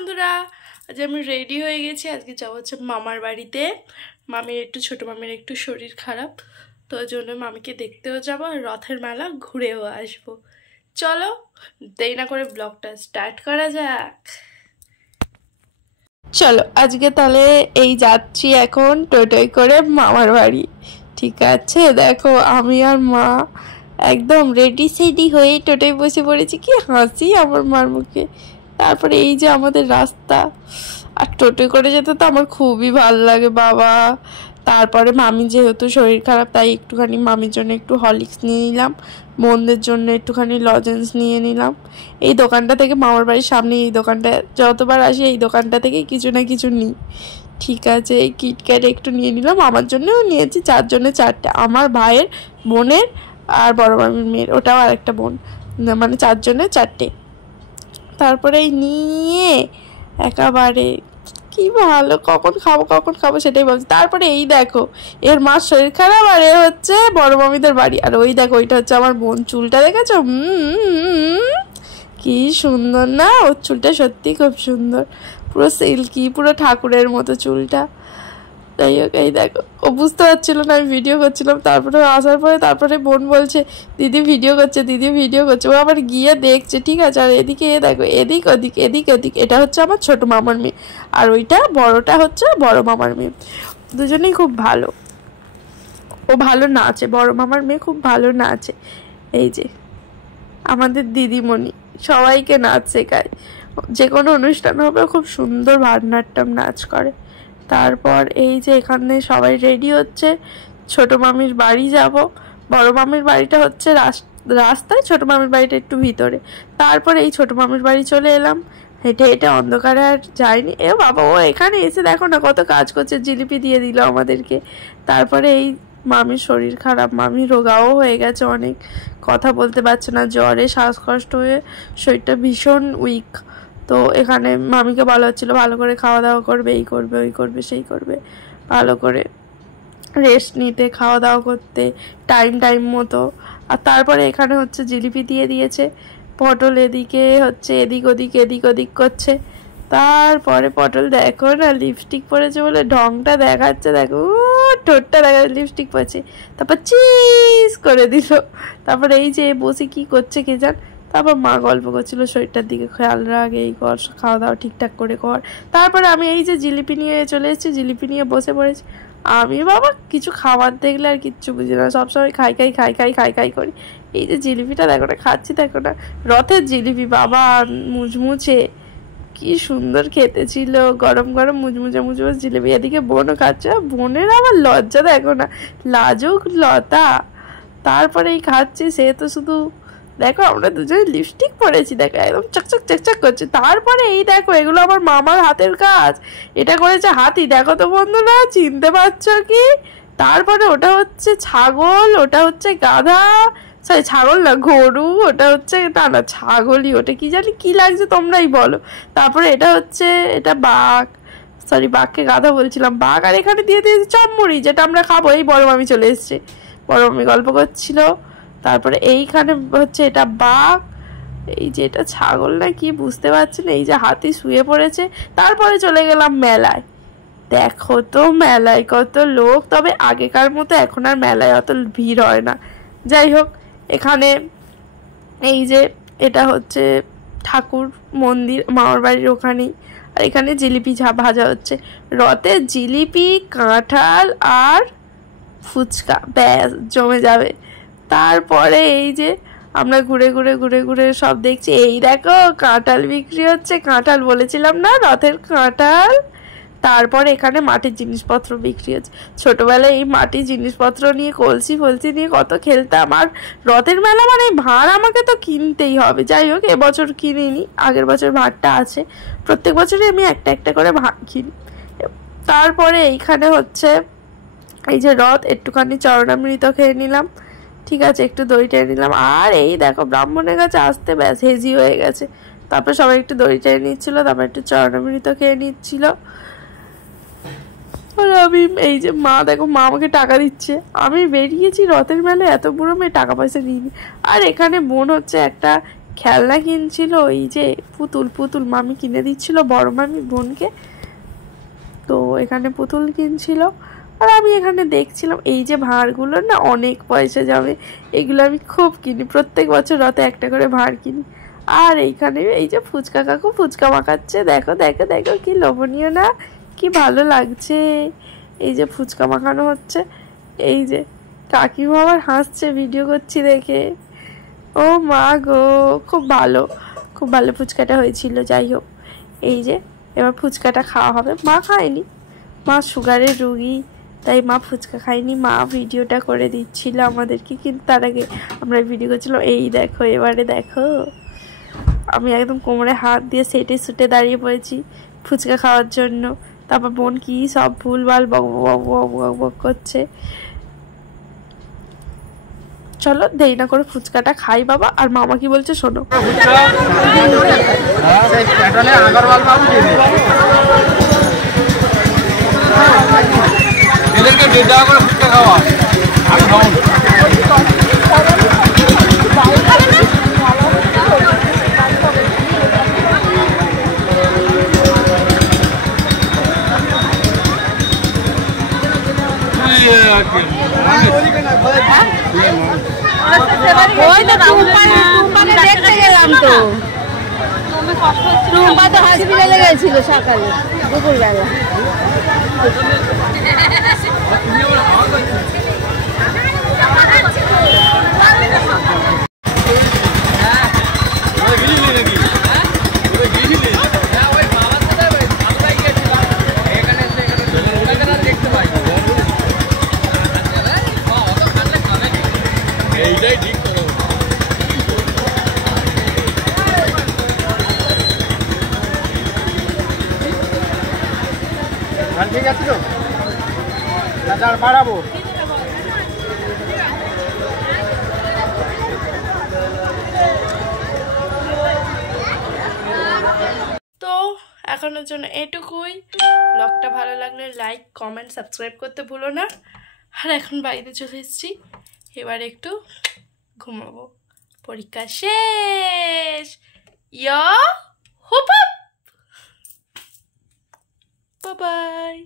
বন্ধুরা, আজ আমি রেডি হয়ে গেছি। আজকে যাবো হচ্ছে মামার বাড়িতে। ছোট মামির একটু শরীর খারাপ, তো ওই জন্য মামিকে দেখতেও যাবো আর রথের মেলা ঘুরেও আসবো। চলো দেরি না করে ব্লগটা স্টার্ট করা যাক। চলো আজকে তাহলে এই যাচ্ছি এখন টোটোয় করে মামার বাড়ি। ঠিক আছে, দেখো আমি আর মা একদম রেডি সেডি হয়ে টোটোয় বসে পড়েছি। কি হাসি আমার মার মুখে। তারপরে এই যে আমাদের রাস্তা, আর টোটোয় করে যেতে তো আমার খুবই ভালো লাগে বাবা। তারপরে মামি যেহেতু শরীর খারাপ, তাই একটুখানি মামির জন্য একটু হরলিক্স নিয়ে নিলাম, বোনদের জন্য একটুখানি লজেন্স নিয়ে নিলাম। এই দোকানটা থেকে, মামার বাড়ির সামনে এই দোকানটা, যতবার আসি এই দোকানটা থেকে কিছু না কিছু নিই। ঠিক আছে, এই কিটক্যাট একটু নিয়ে নিলাম, আমার জন্যও নিয়েছি, 4 জনে 4টে, আমার ভাইয়ের, বোনের আর বড় মামির মেয়ের, ওটাও আরেকটা বোন, মানে 4 জনে 4টে। তারপরে নিয়ে একেবারে কি ভালো, কখন খাবো সেটাই ভাবছি। তারপরে এই দেখো, এর মার শরীর খারাপ আর এ হচ্ছে বড় মামিদের বাড়ি। আর ওই দেখো, ওইটা হচ্ছে আমার বোন। চুলটা দেখেছো? কি সুন্দর না? ওর চুলটা সত্যি খুব সুন্দর, পুরো সিল্কি, পুরো ঠাকুরের মতো চুলটা। যাই হোক, এই দেখো, ও বুঝতে পারছিল না আমি ভিডিও করছিলাম। তারপরে আসার পরে তারপরে বোন বলছে দিদি ভিডিও করছে, ও আবার গিয়ে দেখছে। ঠিক আছে, আর এদিকে দেখো, এদিক ওদিক, এটা হচ্ছে আমার ছোট মামার মেয়ে, আর ওইটা বড়টা হচ্ছে বড় মামার মেয়ে। দুজনেই খুব ভালো, ও ভালো নাচে, বড় মামার মেয়ে খুব ভালো নাচে। এই যে আমাদের দিদিমণি সবাইকে নাচ শেখায়, যে কোনো অনুষ্ঠান হবে খুব সুন্দর ভারতনাট্যম নাচ করে। তারপর এই যে এখানে সবাই রেডি হচ্ছে, ছোট মামির বাড়ি যাব। বড় মামির বাড়িটা হচ্ছে রাস্তায়, ছোট মামির বাড়িটা একটু ভিতরে। তারপরে এই ছোট মামির বাড়ি চলে এলাম, হেঁটে হেঁটে, অন্ধকারে আর যাইনি। এ বাবা, ও এখানে এসে দেখো না কত কাজ করছে, জিলিপি দিয়ে দিল আমাদেরকে। তারপরে এই মামির শরীর খারাপ, মামি রোগাও হয়ে গেছে অনেক, কথা বলতে পারছে না, জ্বরে শ্বাসকষ্ট হয়ে শরীরটা ভীষণ উইক। তো এখানে মামিকে বলা হচ্ছিলো ভালো করে খাওয়া দাওয়া করবে, এই করবে ওই করবে সেই করবে, ভালো করে রেস্ট নিতে, খাওয়া দাওয়া করতে টাইম মতো। আর তারপরে এখানে হচ্ছে জিলিপি দিয়ে দিয়েছে, পটল এদিকে হচ্ছে এদিক ওদিক করছে। তারপরে পটল দেখো না, লিপস্টিক পরেছে বলে ঢংটা দেখাচ্ছে, দেখো ঠোঁটটা দেখা, লিপস্টিক পরেছে। তারপর চিজ করে দিল। তারপরে এই যে বসে কি করছে কে জান। তারপর মা গল্প করছিল, শরীরটার দিকে খেয়াল রাখ, এই কর, খাওয়া দাওয়া ঠিকঠাক করে কর। তারপরে আমি এই যে জিলিপি নিয়ে চলে এসেছি, জিলিপি নিয়ে বসে পড়েছি। আমি বাবা কিছু খাবার দেখলে আর কিচ্ছু বুঝি না, সবসময় খাই করি। এই যে জিলিপিটা দেখো না, খাচ্ছি দেখো না, রথের জিলিপি বাবা, মুচমুচে, কি সুন্দর খেতে ছিল, গরম গরম মুচমুচে জিলিপি। এদিকে বোনও খাচ্ছে, বোনের আবার লজ্জা দেখো না, লাজুক লতা। তারপরে এই খাচ্ছি, সে তো শুধু দেখো, আমরা দুজনে লিপস্টিক পরেছি, দেখো একদম চকচক করছে। তারপরে এই দেখো, এগুলো আমার মামার হাতের কাজ, এটা করেছে হাতি, দেখো তো বন্ধুরা, চিনতে পারছো কি? তারপরে ওটা হচ্ছে ছাগল, ওটা হচ্ছে গাধা, সরি ছাগল না, গরু, ওটা হচ্ছে না ছাগলই, ওটা কি জানি কি লাগছে তোমরাই বলো। তারপরে এটা বাঘ, সরি বাঘকে গাধা বলছিলাম, বাঘ। আর এখানে দিয়ে দিয়েছে চামড়ি, যেটা আমরা খাবো। এই বড় মামি চলে এসছে, বড় মামি গল্প করছিল। তারপরে এইখানে হচ্ছে এটা বাঘ, এই যে এটা ছাগল না কি বুঝতে পারছি না, এই যে হাতি শুয়ে পড়েছে। তারপরে চলে গেলাম মেলায়। দেখো তো মেলায় কত লোক, তবে আগেকার মতো এখন আর মেলায় অত ভিড় হয় না। যাই হোক, এখানে এই যে এটা হচ্ছে ঠাকুর মন্দির, মামার বাড়ির ওখানেই। আর এখানে জিলিপি ভাজা হচ্ছে, রথের জিলিপি, কাঁঠাল আর ফুচকা, ব্যাস জমে যাবে। তারপরে এই যে আমরা ঘুরে সব দেখছি। এই দেখো কাঁঠাল বিক্রি হচ্ছে, কাঁঠাল বলেছিলাম না, রথের কাঁঠাল। তারপরে এখানে মাটির জিনিসপত্র বিক্রি হচ্ছে। ছোটবেলায় এই মাটির জিনিসপত্র নিয়ে, কলসি ফলসি নিয়ে কত খেলতাম। আর রথের মেলা মানে ভাঁড় আমাকে তো কিনতেই হবে। যাই হোক, এবছর কিনিনি, আগের বছর ভাঁড়টা আছে, প্রত্যেক বছরই আমি একটা করে ভাঁড় কিনি। তারপরে এইখানে হচ্ছে এই যে রথ, একটুখানি চরণামৃত খেয়ে নিলাম, ঠিক আছে, একটু দই টেনে নিলাম। আর এই দেখো, ব্রাহ্মণের কাছে আসতে ব্যাস হেজি হয়ে গেছে। তারপর সবাই একটু দই টেনে নিচ্ছিল, তারপর একটু চরণামৃত খেয়ে নিচ্ছিল। আর আমি এই যে মা, দেখো মা আমাকে টাকা দিচ্ছে, আমি বেরিয়েছি রথের মেলায়, এত বুড়ো মেয়ে টাকা পয়সা নিইনি। আর এখানে বোন হচ্ছে একটা খেলনা কিনছিল, এই যে পুতুল পুতুল মামি কিনে দিচ্ছিল, বড় মামি বোনকে। তো এখানে পুতুল কিনছিল আর আমি এখানে দেখছিলাম। এই যে ভাঁড়গুলো না অনেক পয়সা যাবে, এগুলো আমি খুব কিনি, প্রত্যেক বছর রথে একটা করে ভাঁড় কিনি। আর এইখানে এই যে ফুচকা কাকু ফুচকা মাখাচ্ছে, দেখো দেখো দেখো কি লোভনীয় না, কি ভালো লাগছে। এই যে ফুচকা মাখানো হচ্ছে, এই যে কাকিমা আবার হাসছে ভিডিও করছি দেখে। ও মা গো, খুব ভালো, খুব ভালো ফুচকাটা হয়েছিল। যাই হোক, এই যে এবার ফুচকাটা খাওয়া হবে। মা খায়নি, মা সুগারের রুগী, তাই মা ফুচকা খায়নি। মা ভিডিওটা করে দিচ্ছিল আমাদেরকে, কিন্তু তার আগে আমরা ভিডিও করছিলাম। এই দেখো, এবারে দেখো আমি একদম কোমরে হাত দিয়ে সেটে সুটে দাঁড়িয়ে পড়েছি ফুচকা খাওয়ার জন্য। তারপর বোন কি সব ভুলভাল বক বক বক বক বক করছে। চলো দেরি না করে ফুচকাটা খাই বাবা। আর মামা কি বলছে শোনো। দেখতে গেলাম তো, রুম্পা তো হসপিটালে গেছিল সকালে দুপুরবেলা। ঠিক আছে তো বাড়াবো। তো এখনের জন্য এটুকুই। ব্লগটা ভালো লাগলে লাইক কমেন্ট সাবস্ক্রাইব করতে ভুলো না। আর এখন বাড়িতে চলে এসেছি, এবার একটু ঘুমাবো, পরীক্ষা শেষ। ইয়া হুপ, বাই বাই।